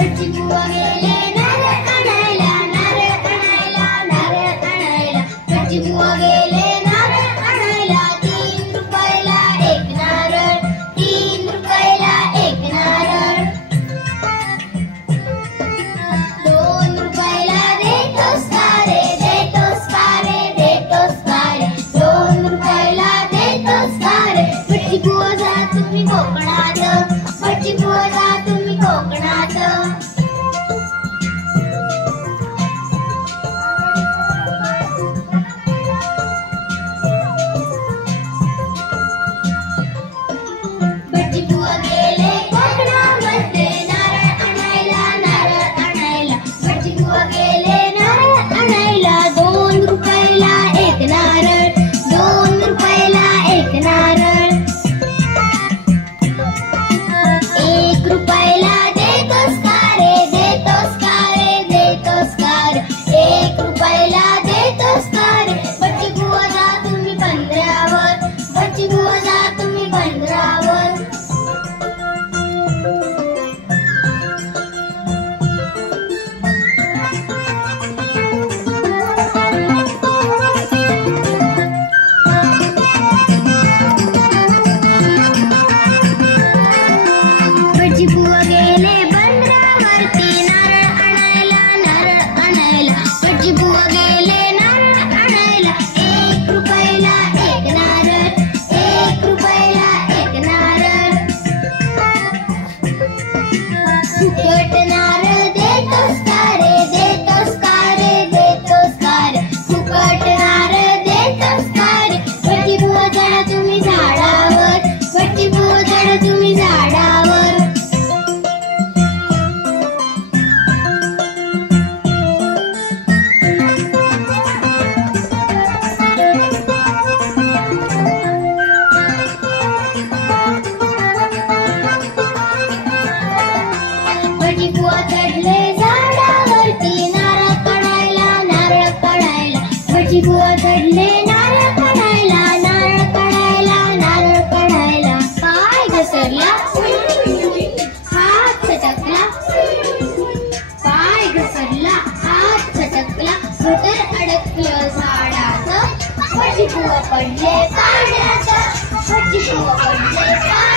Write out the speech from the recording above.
भटजी बुवा गेले नारळ आणायला, नारळ आणायला, नारळ आणायला. भटजी बुवा गेले नारळ आणायला. 3 रुपयाला एक नारळ, 3 रुपयाला एक नारळ. 2 रुपयाला देतोस का रे, देतोस का रे, देतोस का रे. 2 रुपयाला देतोस का रे. भटजी बुवा जा तुम्ही कोकणात, भटजी बुवा जा तुम्ही कोकणात. भटजी बुवा गेले कोकणामध्ये नारळ आणायला, नारळ आणायला. भटजी बुवा गेले नारळ आणायला. 2 रुपयाला एक नारळ, 2 रुपयाला एक नारळ. 1 रुपयाला देतोस का रे, देतोस का रे, देतोस का रे. 1 रुपयाला देतोस का रे. भटजी बुवा जा तुम्ही बंदरावर, भटजी बुवा जा तुम्ही बंदरावर. भटजी बुवा गेले बंदरावरती नारळ आणायला, नारळ आणायला. भटजी बुवा गेले नारळ आणायला. 1 रुपयाला एक नारळ, 1 रुपयाला एक नारळ. फुकट नारळ देतोस का रे, देतोस का रे, देतोस का रे. फुकट नारळ देतोस का रे. भटजी बुवा चढा तुम्ही झाडावर, भटजी बुवा चढा तुम्ही झाडावर. भटजी बुवा चढले झाडावरती नारळ काढायला, नारळ काढायला. भटजी बुवा चढले नारळ काढायला, नारळ काढायला, नारळ काढायला. पाय घसरला, हात छटकला, पाय घसरला, हात छटकला. घटर अडकलं झाडात, भटजी बुवा पडले पाण्यात, भटजी बुवा पडले पाण्यात.